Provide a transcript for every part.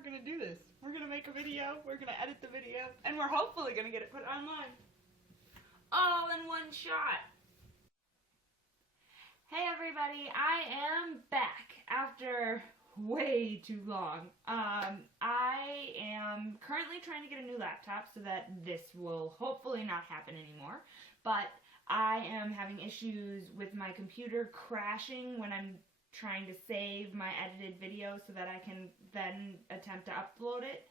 we're gonna do this. We're gonna make a video, we're gonna edit the video, and we're hopefully gonna get it put online. All in one shot. Hey everybody, I am back after way too long. I am currently trying to get a new laptop so that this will hopefully not happen anymore, but I am having issues with my computer crashing when I'm trying to save my edited video so that I can then attempt to upload it.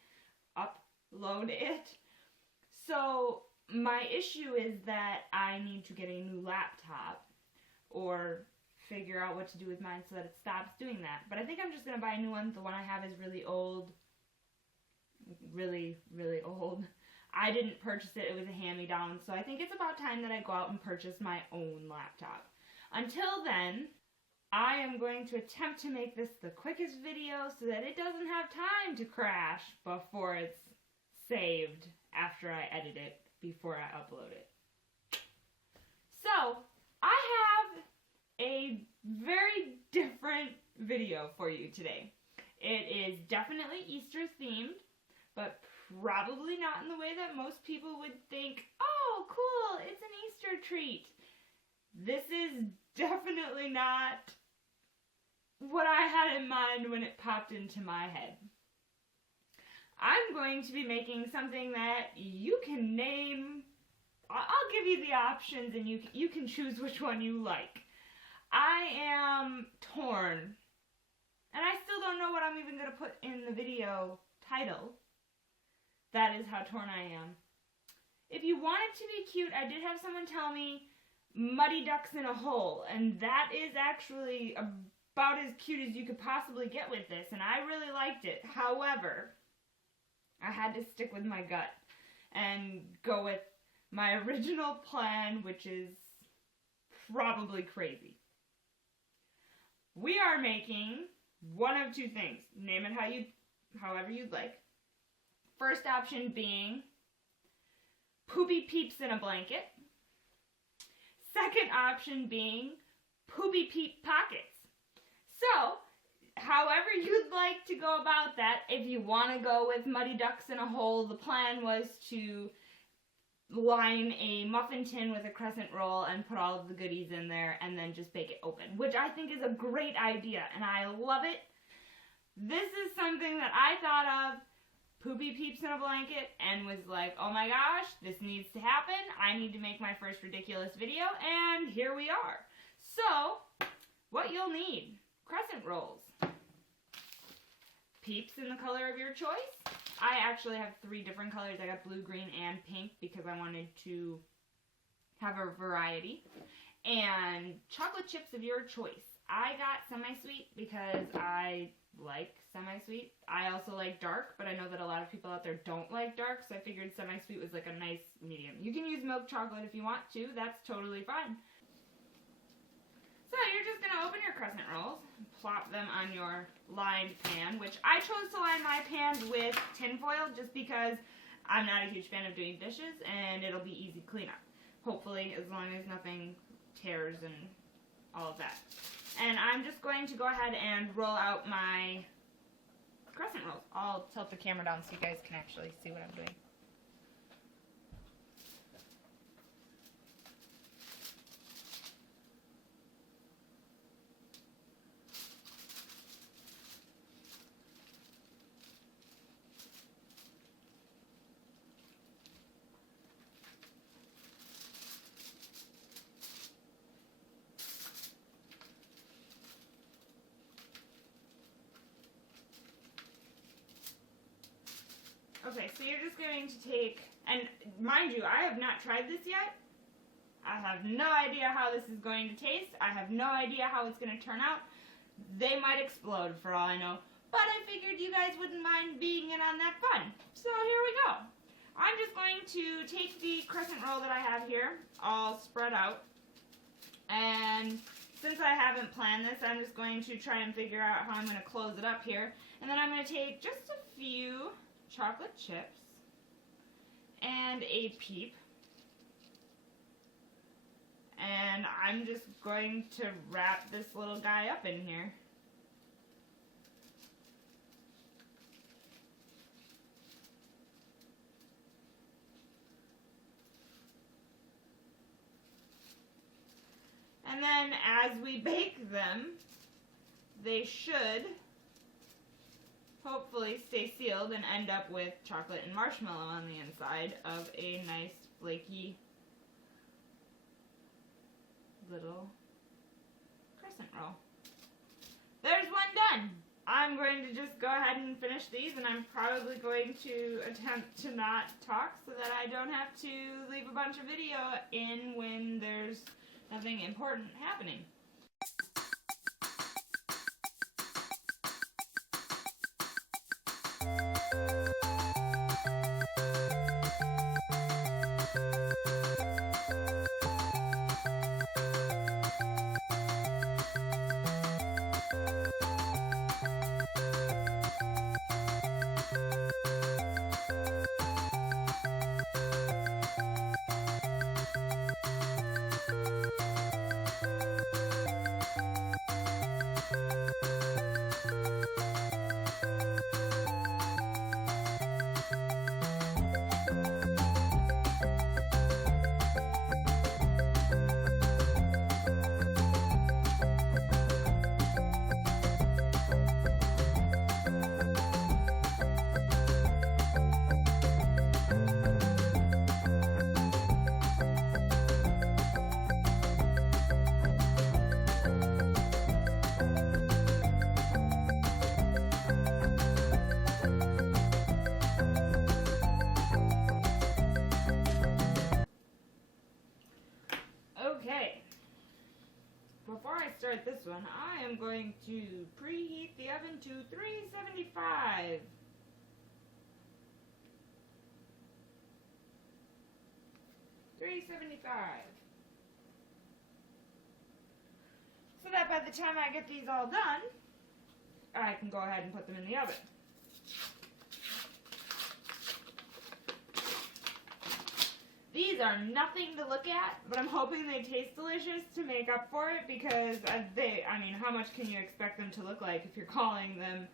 So my issue is that I need to get a new laptop or figure out what to do with mine so that it stops doing that. But I think I'm just going to buy a new one. The one I have is really old. Really, really old. I didn't purchase it. It was a hand-me-down. So I think it's about time that I go out and purchase my own laptop. Until then, I am going to attempt to make this the quickest video so that it doesn't have time to crash before it's saved after I edit it, before I upload it. So, I have a very different video for you today. It is definitely Easter themed, but probably not in the way that most people would think, oh, cool, it's an Easter treat. This is definitely not what I had in mind when it popped into my head. I'm going to be making something that you can name. I'll give you the options and you can choose which one you like. I am torn, and I still don't know what I'm even going to put in the video title. That is how torn I am. If you want it to be cute, I did have someone tell me Muddy Ducks in a Hole, and that is actually about as cute as you could possibly get with this, and I really liked it. However, I had to stick with my gut and go with my original plan, which is probably crazy. We are making one of two things. Name it however you'd like. First option being Poopy Peeps in a Blanket. Second option being Poopy Peep Pockets. So, however you'd like to go about that, if you want to go with Muddy Ducks in a Hole, the plan was to line a muffin tin with a crescent roll and put all of the goodies in there and then just bake it open, which I think is a great idea and I love it. This is something that I thought of Poopy Peeps in a Blanket and was like, oh my gosh, this needs to happen. I need to make my first ridiculous video, and here we are. So, what you'll need: crescent rolls, peeps in the color of your choice. I actually have 3 different colors. I got blue, green, and pink because I wanted to have a variety. And chocolate chips of your choice. I got semi-sweet because I like semi-sweet. I also like dark, but I know that a lot of people out there don't like dark, so I figured semi-sweet was like a nice medium. You can use milk chocolate if you want to. That's totally fine. So you're just going to open your crescent rolls, plop them on your lined pan, which I chose to line my pans with tin foil just because I'm not a huge fan of doing dishes and it'll be easy cleanup. Hopefully, as long as nothing tears and all of that. And I'm just going to go ahead and roll out my crescent rolls. I'll tilt the camera down so you guys can actually see what I'm doing. Okay, so you're just going to take, and mind you, I have not tried this yet. I have no idea how this is going to taste. I have no idea how it's going to turn out. They might explode for all I know. But I figured you guys wouldn't mind being in on that fun. So here we go. I'm just going to take the crescent roll that I have here, all spread out. And since I haven't planned this, I'm just going to try and figure out how I'm going to close it up here. And then I'm going to take just a few chocolate chips and a peep, and I'm just going to wrap this little guy up in here. And then as we bake them, they should hopefully stay sealed and end up with chocolate and marshmallow on the inside of a nice flaky little crescent roll. There's one done. I'm going to just go ahead and finish these, and I'm probably going to attempt to not talk so that I don't have to leave a bunch of video in when there's nothing important happening. Okay, before I start this one, I am going to preheat the oven to 375. So that by the time I get these all done, I can go ahead and put them in the oven. These are nothing to look at, but I'm hoping they taste delicious to make up for it, because how much can you expect them to look like if you're calling them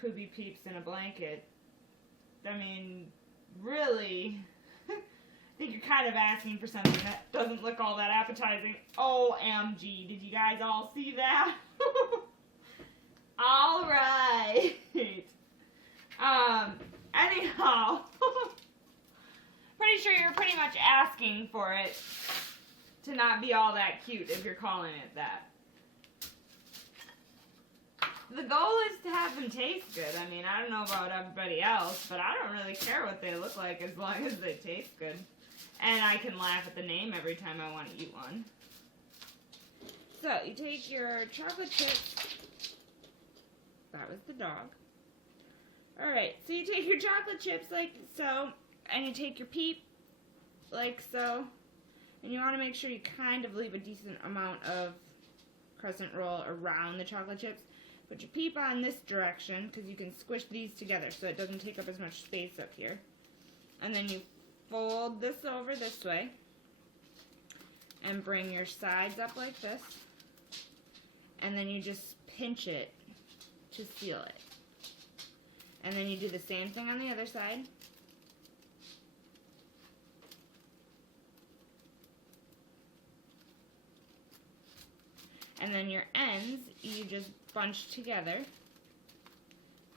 Poopy Peeps in a blanket? I mean, really, I think you're kind of asking for something that doesn't look all that appetizing. OMG, did you guys all see that? Alright. Anyhow. Pretty sure you're pretty much asking for it to not be all that cute if you're calling it that. The goal is to have them taste good. I mean, I don't know about everybody else, but I don't really care what they look like as long as they taste good. And I can laugh at the name every time I want to eat one. So, you take your chocolate chips. That was the dog. Alright, so you take your chocolate chips like so. And you take your Peep, like so, and you want to make sure you kind of leave a decent amount of crescent roll around the chocolate chips. Put your Peep on this direction, because you can squish these together so it doesn't take up as much space up here. And then you fold this over this way, and bring your sides up like this, and then you just pinch it to seal it. And then you do the same thing on the other side. And then your ends, you just bunch together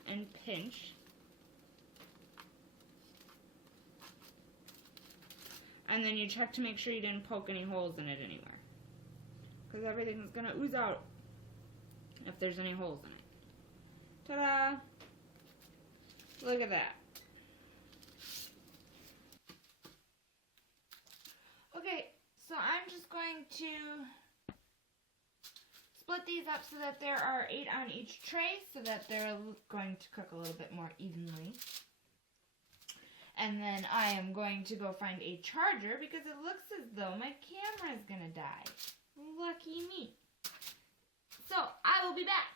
and pinch. And then you check to make sure you didn't poke any holes in it anywhere, because everything's going to ooze out if there's any holes in it. Ta-da! Look at that. Okay, so I'm just going to split these up so that there are 8 on each tray, so that they're going to cook a little bit more evenly. And then I am going to go find a charger, because it looks as though my camera is going to die. Lucky me. So, I will be back.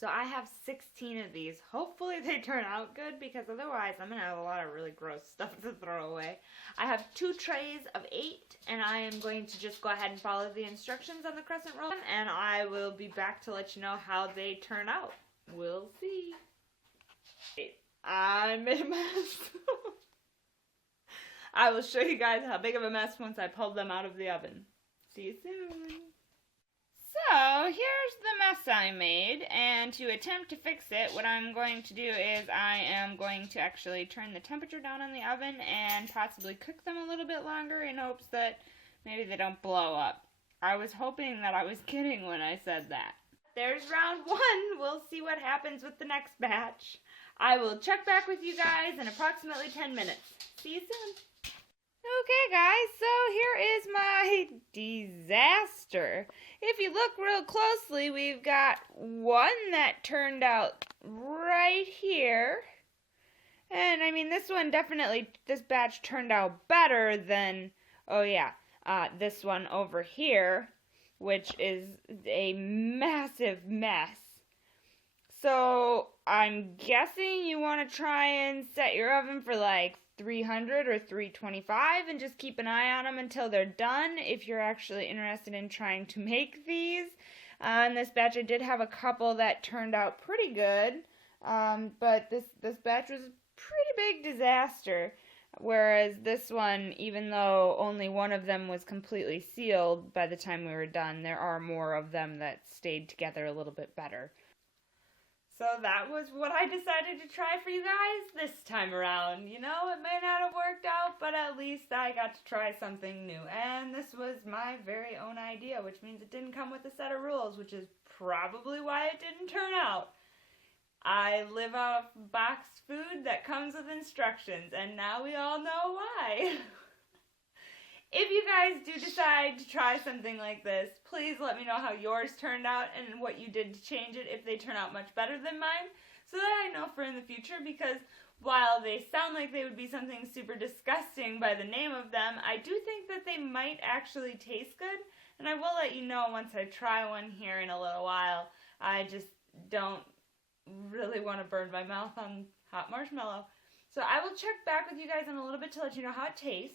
So I have 16 of these. Hopefully they turn out good, because otherwise I'm going to have a lot of really gross stuff to throw away. I have 2 trays of 8, and I am going to just go ahead and follow the instructions on the crescent roll, and I will be back to let you know how they turn out. We'll see. I made a mess. I will show you guys how big of a mess once I pull them out of the oven. See you soon. So, here's the mess I made, and to attempt to fix it, what I'm going to do is I am going to actually turn the temperature down in the oven and possibly cook them a little bit longer in hopes that maybe they don't blow up. I was hoping that I was kidding when I said that. There's round one. We'll see what happens with the next batch. I will check back with you guys in approximately 10 minutes. See you soon. Okay guys, so here is my disaster. If you look real closely, we've got one that turned out right here. And I mean, this batch turned out better than, this one over here, which is a massive mess. So I'm guessing you want to try and set your oven for like 300 or 325 and just keep an eye on them until they're done if you're actually interested in trying to make these. In this batch I did have a couple that turned out pretty good, but this batch was a pretty big disaster, whereas this one, even though only one of them was completely sealed by the time we were done, there are more of them that stayed together a little bit better. So that was what I decided to try for you guys this time around. You know, it may not have worked out, but at least I got to try something new. And this was my very own idea, which means it didn't come with a set of rules, which is probably why it didn't turn out. I live off boxed food that comes with instructions, and now we all know why. If you guys do decide to try something like this, please let me know how yours turned out and what you did to change it if they turn out much better than mine, so that I know for in the future, because while they sound like they would be something super disgusting by the name of them, I do think that they might actually taste good, and I will let you know once I try one here in a little while. I just don't really want to burn my mouth on hot marshmallow. So I will check back with you guys in a little bit to let you know how it tastes.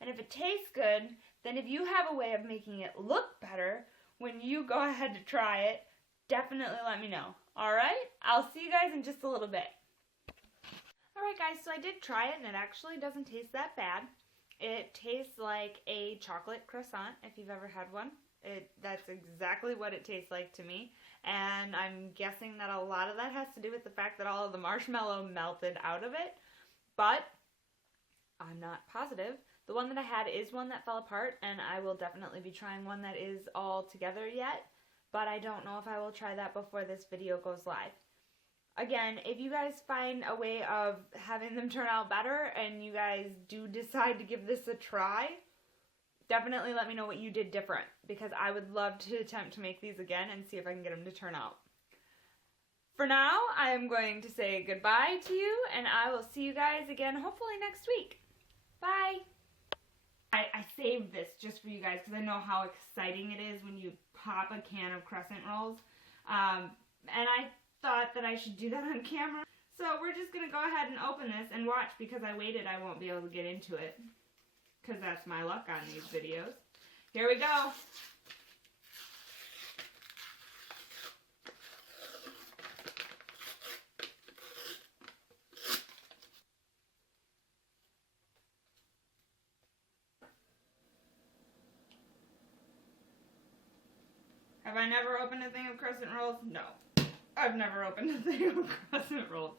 And if it tastes good, then if you have a way of making it look better when you go ahead to try it, definitely let me know. Alright? I'll see you guys in just a little bit. Alright guys, so I did try it and it actually doesn't taste that bad. It tastes like a chocolate croissant, if you've ever had one. That's exactly what it tastes like to me. And I'm guessing that a lot of that has to do with the fact that all of the marshmallow melted out of it. But I'm not positive. The one that I had is one that fell apart, and I will definitely be trying one that is all together yet, but I don't know if I will try that before this video goes live. Again, if you guys find a way of having them turn out better and you guys do decide to give this a try, definitely let me know what you did different, because I would love to attempt to make these again and see if I can get them to turn out. For now, I am going to say goodbye to you, and I will see you guys again hopefully next week. Bye! I saved this just for you guys because I know how exciting it is when you pop a can of crescent rolls. And I thought that I should do that on camera. So we're just going to go ahead and open this and watch, because I waited I won't be able to get into it. Because that's my luck on these videos. Here we go. Have I never opened a thing of crescent rolls? No. I've never opened a thing of crescent rolls.